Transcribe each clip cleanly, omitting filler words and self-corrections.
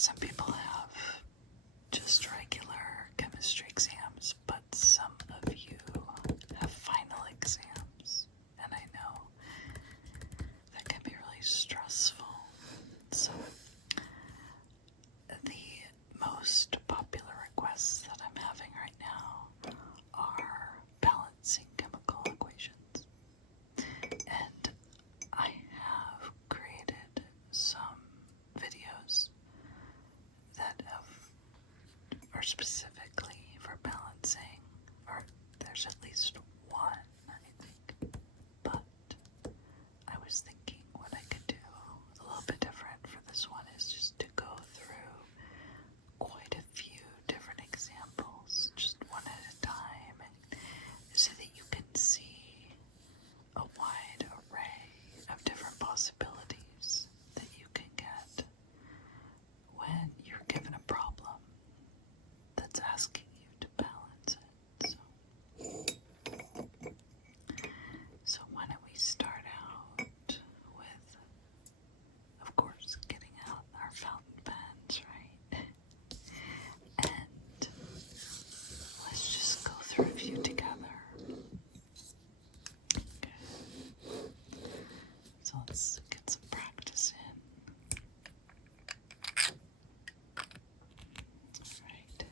some people have just regular chemistry exams, but some of you have final exams, and I know that can be really stressful. So the most popular requests that I'm having right now are balancing chemical equations. And I have created some videos that are specifically for balancing, or there's at least one, I think. But I was thinking what I could do a little bit different for this one is just to go through quite a few different examples, just one at a time, so that you can see a wide array of different possibilities that you can get when you're given a problem that's asking you to balance it. So why don't we start out with, of course, getting out our fountain pens, right? And let's just go through a few together. Okay. So let's get some practice in. Alright.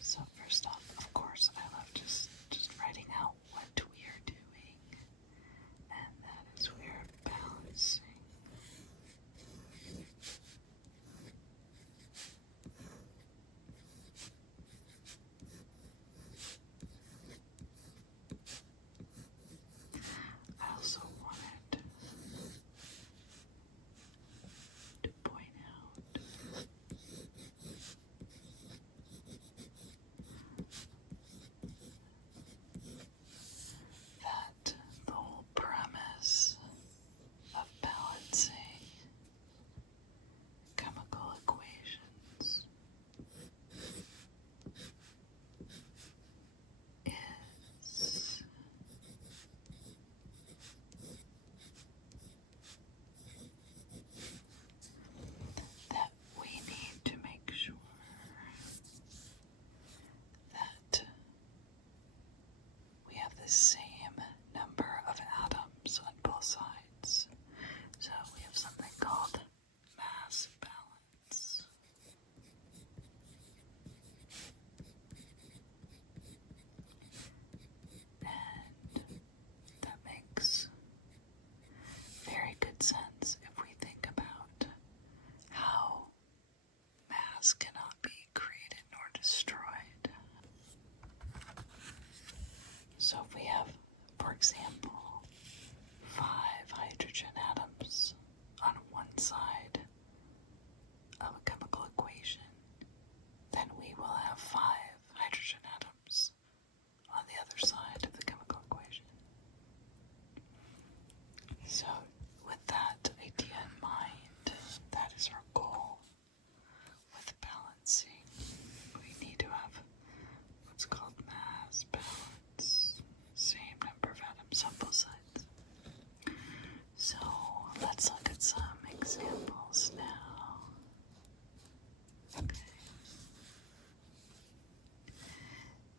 So first off, of course, I love just writing out what we are doing. And that is we are balancing. I also wanted to point out that the whole premise of balancing chemical equations is that we need to make sure that we have the same number of atoms on both sides. So we have something called mass balance. And that makes very good sense if we think about how mass cannot be created nor destroyed. So if we have, for example, 5 hydrogen atoms on one side of a chemical equation, then we will have 5 hydrogen atoms on the other side of the chemical equation. So with that idea in mind, that is our goal with balancing. We need to have what's called mass balance, same number of atoms on both sides. So let's look at some examples now. Okay.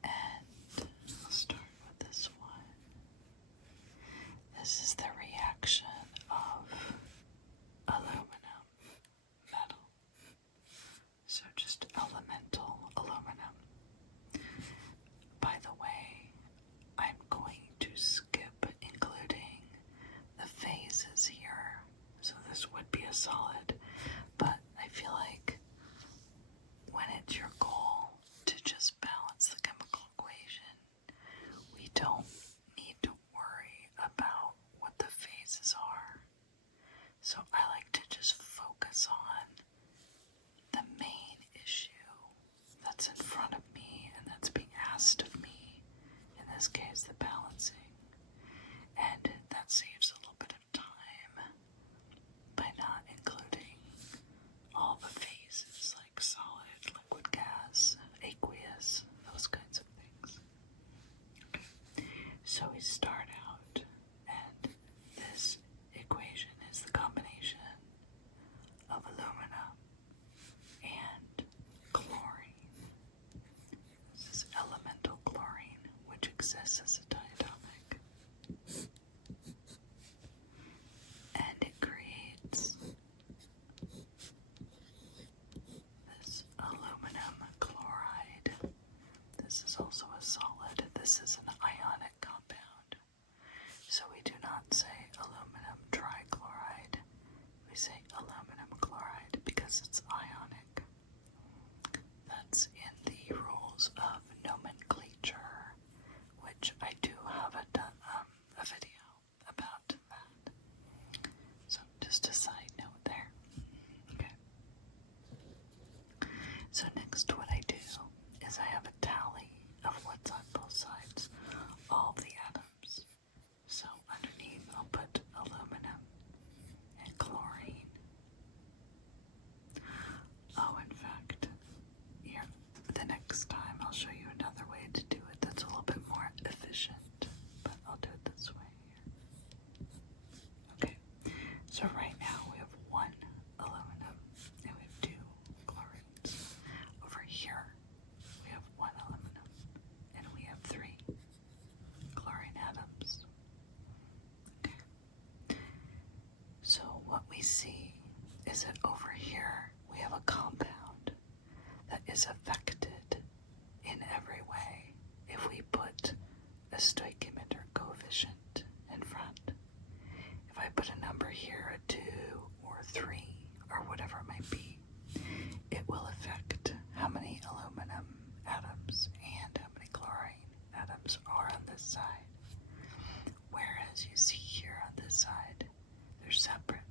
And we'll start with this one. This is the reaction of aluminum metal. So just elemental aluminum. By the way, I'm going to skip including the phases here. So this would be a solid, but I feel like when it's your goal to just balance the chemical equation, we don't need to worry about what the phases are. So I like to just focus on the main issue that's in front of me and that's being asked of me, in this case the balancing, and that saves a little bit of time by not including because it's ionic. That's in the rules of nomenclature, which I do have a video about that. So just a side note there. Okay. So next what I do is I have a tally of what's on both sides, all the atoms. So underneath I'll put aluminum and chlorine. Oh, in fact, here, the next time I'll show you another way to do it that's a little bit more efficient, but I'll do it this way here. Okay, so right now we have 1 aluminum and we have 2 chlorines. Over here we have 1 aluminum and we have 3 chlorine atoms. Okay. So what we see is that over here we have a compound that is affected in every way if we put a stoichiometric coefficient in front. If I put a number here, a 2 or 3 or whatever it might be, it will affect how many aluminum atoms and how many chlorine atoms are on this side. Whereas you see here on this side, they're separate.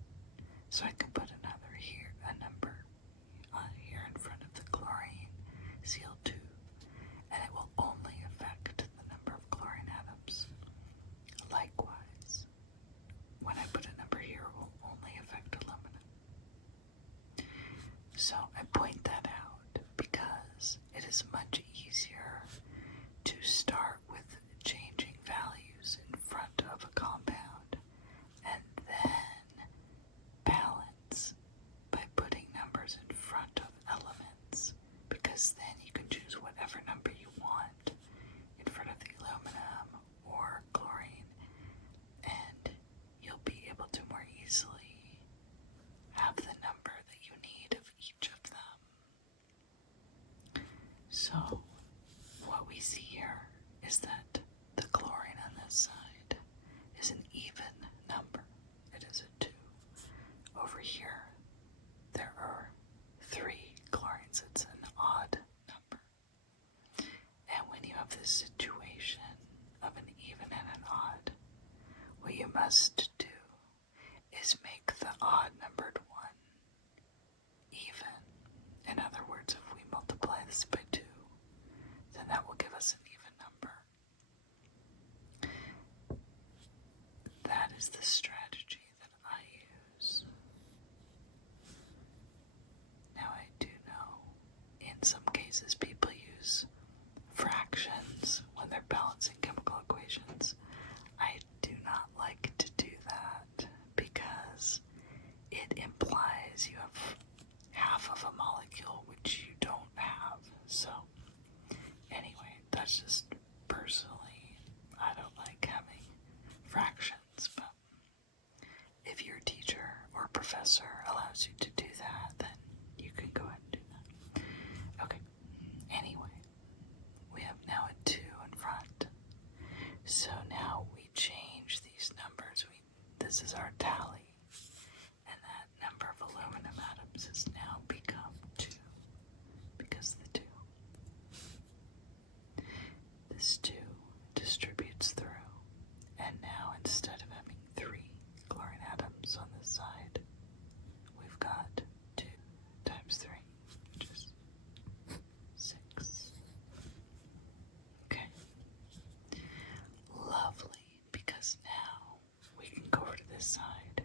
So I can put another here, a number here in front of the chlorine, Cl2, and it will only affect the number of chlorine atoms. Likewise, when I put a number here, it will only affect aluminum. So I point that out because it is much easier to start with changing values in front of a compound and then balance by putting numbers in front of elements, because then you can choose whatever number you want in front of the aluminum or chlorine, and you'll be able to more easily have the number that you need of each of them. So what we see here is that the chlorine on this side is an even number. It is a 2. Over here, there are 3 chlorines. It's an odd number. And when you have this situation of an even and an odd, what you must do is make the odd numbered one even. In other words, if we multiply this by 2, then that will give us an even number. That is the strategy that I use. Now I do know in some cases people use fractions when they're balancing chemical equations. I do not like to do that because it implies you have half of a molecule which you don't have. So anyway, that's just personally, I don't like having fractions, but if your teacher or professor allows you to do that, then you can go ahead and do that. Okay, anyway, we have now a 2 in front. So now we change these numbers. This is our tally. And that number of aluminum atoms has now become 2 because the 2. This 2 distributes through. And now instead of having 3 chlorine atoms on this side, we've got 2 times 3, which is 6. Okay. Lovely, because now we can go over to this side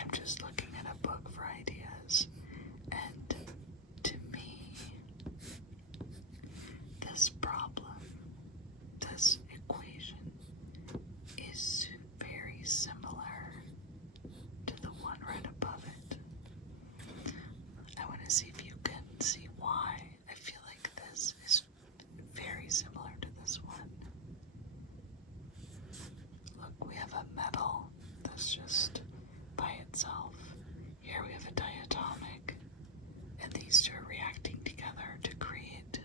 I'm just looking at a book for ideas, and to me, this problem, this equation, is very similar to the one right above it. I want to see if you can see why I feel like this is very similar to this one. Look, we have a metal that's just by itself. Here we have a diatomic, and these two are reacting together to create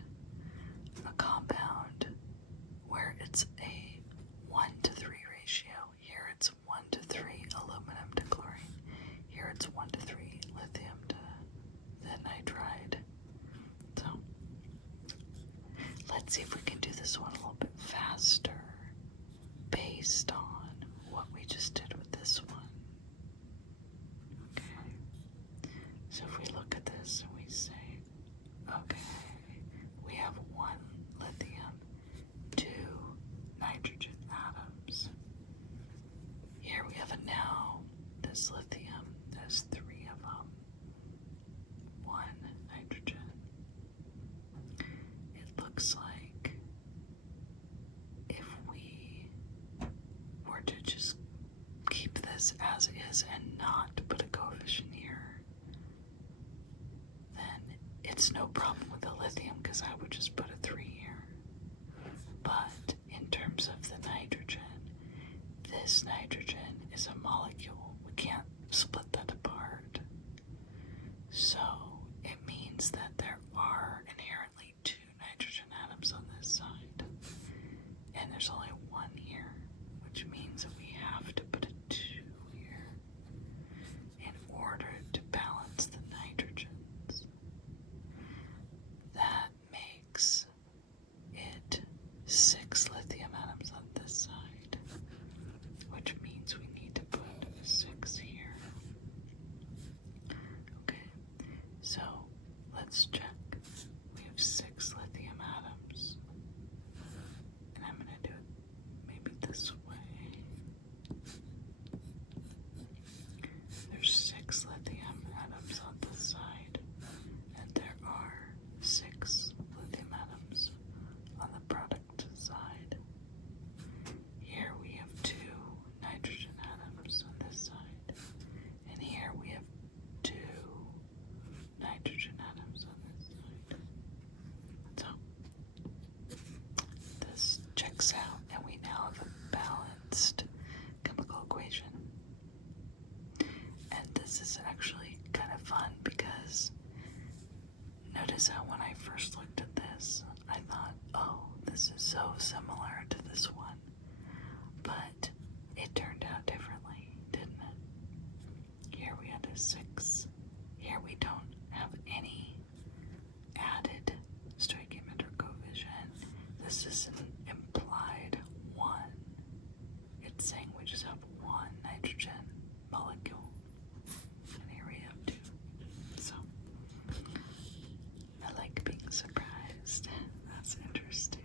a compound where it's a 1-to-3 ratio. Here it's 1-to-3 aluminum to chlorine. Here it's 1-to-3 lithium to the nitride. So let's see if we can do this one a little bit faster based on what we just did with this one. Okay. So if we look at this and we say, okay, we have 1 lithium, 2 nitrogen atoms. Here we have a now, this lithium, there's 3 of them, 1 nitrogen. It looks like if we were to just keep this as is and not put a coefficient here, then it's no problem with the lithium because I would just put a 3 here. But in terms of the nitrogen, this nitrogen is a molecule. We can't split that apart. So it means that there are inherently 2 nitrogen atoms on this side. And there's only 1 here, which means that we have to put a 2 here in order to balance the nitrogens. That makes it 6 lithium atoms on this side, which means we need to put 6 here. Okay, so let's check. We have 6 lithium atoms, and I'm going to do it maybe this way. There's 6 lithium atoms on this side, and there are 6 lithium atoms on the product side. Here we have 2 nitrogen atoms on this side, and here we have 2 nitrogen atoms on this side. So this checks out, and we now have a balanced chemical equation. And this is actually kind of fun because notice how when I first looked at this, I thought, oh, this is so similar to this one. But it turned out differently, didn't it? Here we had a 6. Here we don't have any added stoichiometric coefficient. This is an implied 1. It's saying we just have 1 nitrogen molecule. And here we have 2. So I like being surprised. That's interesting.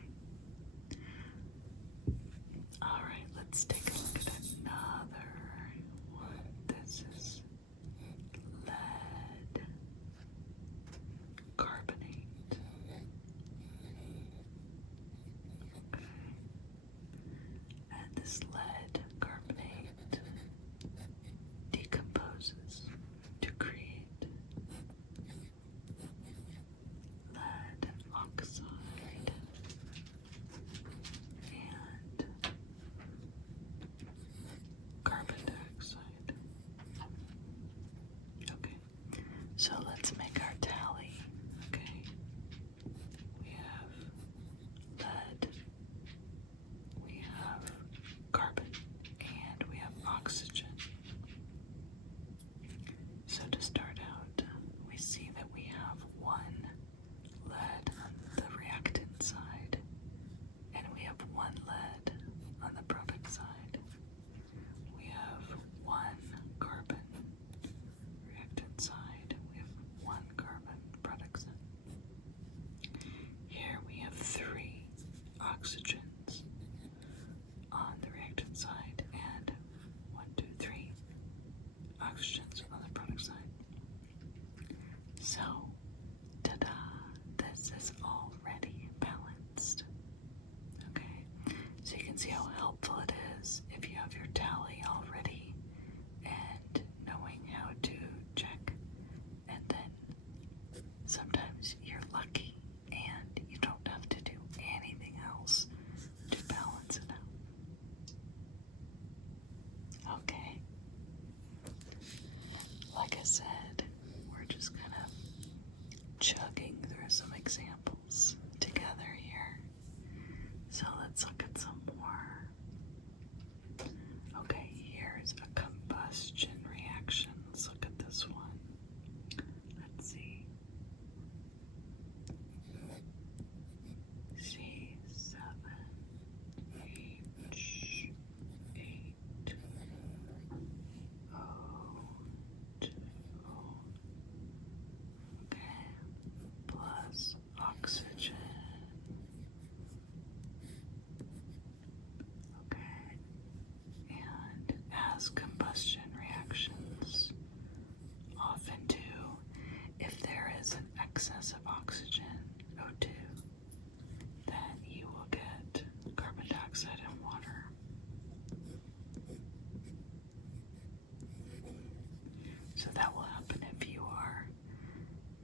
Alright, let's take a look at another one. This is lead. oxygens on the product side. So, ta-da, this is already balanced. Okay, so you can see how helpful it is if you have your tally already and knowing how to check. And then sometimes you're lucky and you don't have to do anything else to balance it out. Okay. Like I said, we're just kind of chugging through some examples together here. So let's look at some more. Okay, here's a combustion reaction. Let's look at this one. Let's see. C7H8O2. Okay, plus oxygen. Okay, and as combustion reactions often do, if there is an excess of oxygen, O2, then you will get carbon dioxide and water. So that will happen if you are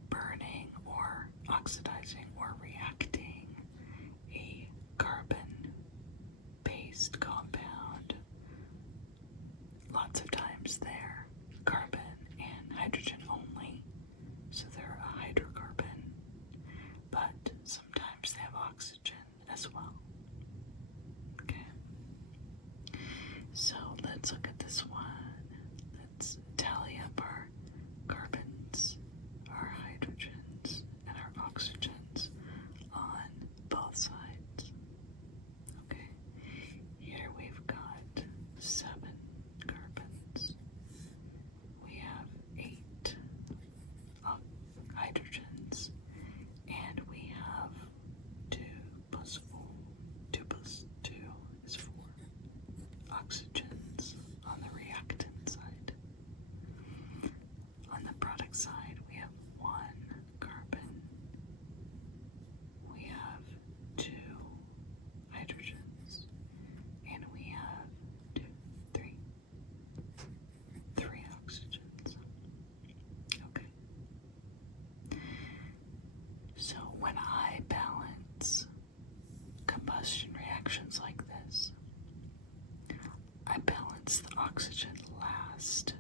burning or oxidizing or reacting a carbon-based compound. Lots of times they're carbon and hydrogen only, so they're a hydrocarbon, but sometimes they have oxygen as well. Okay, so let's look at this one. Let's tally up our carbons, our hydrogens, and our oxygens on both sides. Okay, here we've got 7 carbons. We have 8 hydrogens, and we have 2 plus 4. 2 plus 2 is 4 oxygens on the reactant side. On the product side, we have 1 carbon. We have 2 hydrogens, and we have 3 oxygens. Okay. So when I balance combustion reactions like this, I balance the oxygen last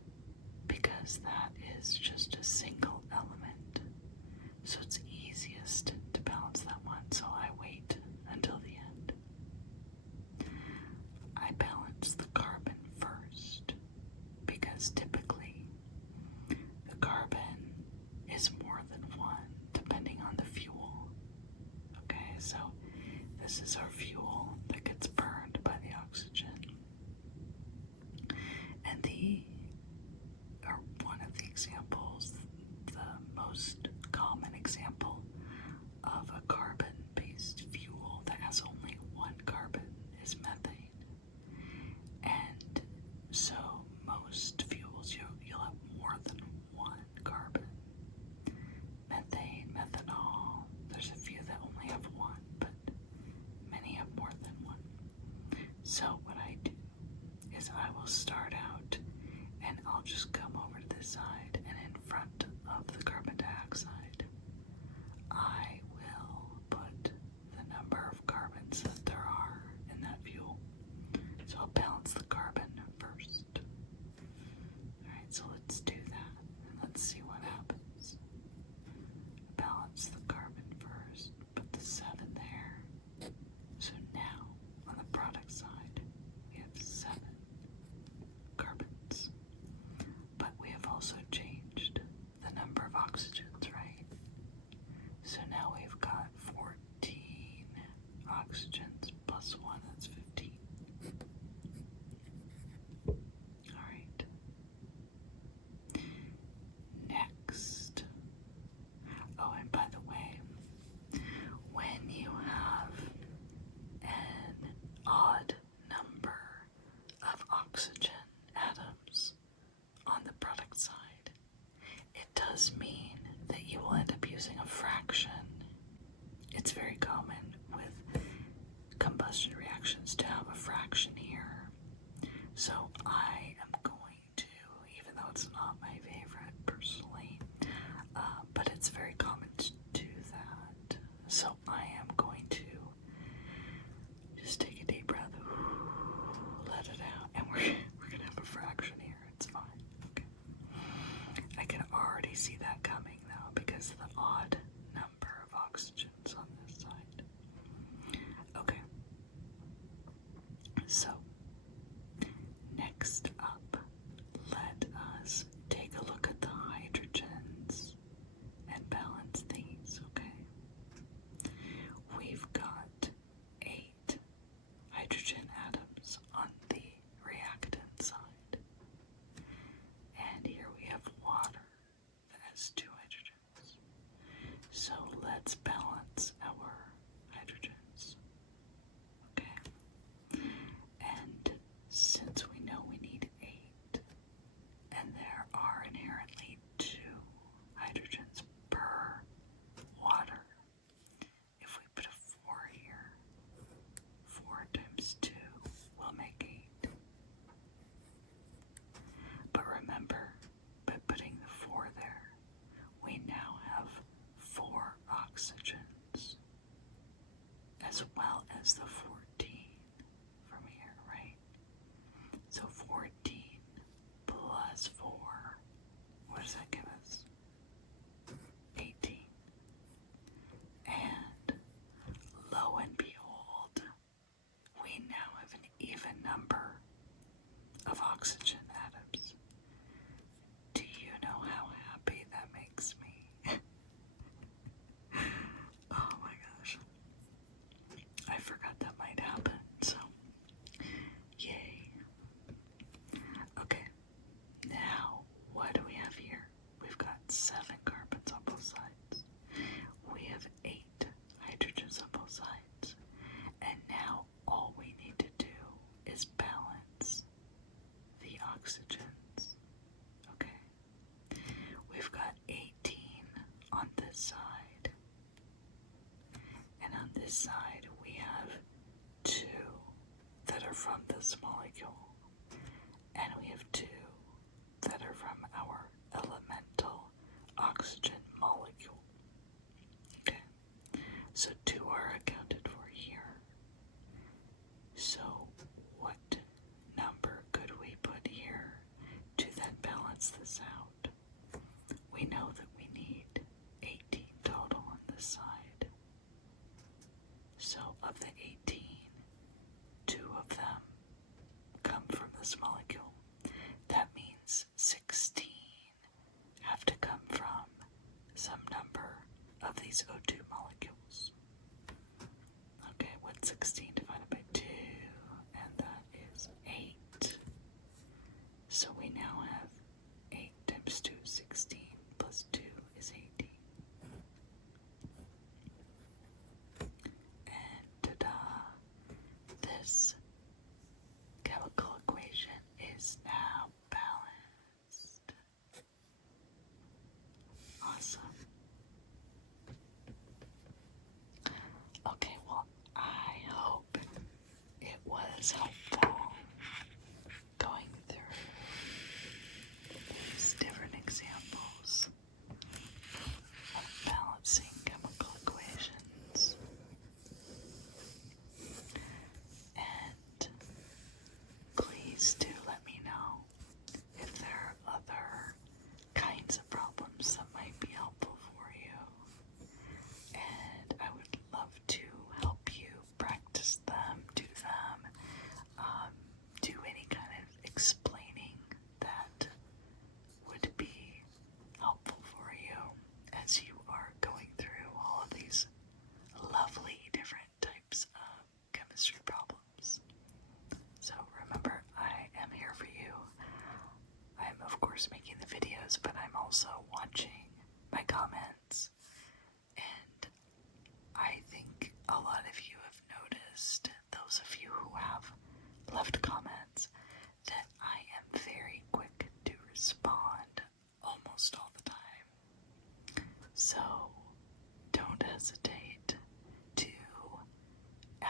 because that is just a single element. So it's easiest to balance that one, so I wait until the end. I balance the carbon first because typically the carbon is more than 1 depending on the fuel. Okay, so this is our fuel that gets burned by the oxygen. And one of the examples, the most common example of a carbon-based fuel that has only 1 carbon is methane. And so most fuels, you'll have more than 1 carbon. Methane, methanol, there's a few that only have 1, but many have more than 1. So what I do is I will start out and I'll just come over to this side and in side, it does mean that you will end up using a fraction. It's very common with combustion reactions to have a fraction here. So I am going to, even though it's not my favorite personally, but it's very common to do that. So I am going to just take a deep breath, let it out, and we're gonna have a fraction here. It's fine. Okay. I can already see that coming though, because of the odd number of oxygens on this side. Okay. So next up, let us take a look at the hydrogens and balance these, okay? We've got 8 hydrogen atoms on the reactant side. And here we have water that has 2 hydrogens. So let's balance our hydrogens, okay? And since we know we need 8, and there are inherently 2 hydrogens per water, if we put a 4 here, 4 times 2 will make 8. But remember, by putting the 4 there, we now have 4 oxygens, as well as the 14 from here, right? So 14 plus 4, what does that give us? 18. And lo and behold, we now have an even number of oxygen atoms. Do you know how happy that makes me? Oh my gosh. I forgot that might happen, so yay. Okay, now what do we have here? We've got 7 carbons on both sides. We have 8 hydrogens on both sides. And now all we need to do is balance the oxygens. Okay? We've got 18 on this side. And on this side we have 2 that are from this molecule. And we have 2 that are from our elemental oxygen molecule. Okay, so 2 are accounted for here. So what number could we put here to then balance this out? We know that we need 18 total on this side. So of the 18, 2 of them come from this molecule. That means 16 have to come from some number of these O2 molecules. Okay, what's 16 divided by 2? And that is 8. So we now have 8 times 2 is 16, plus 2 is 18. And ta-da! This chemical equation is now balanced. Awesome.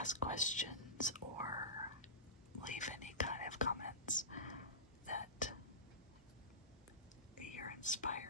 ask questions or leave any kind of comments that you're inspired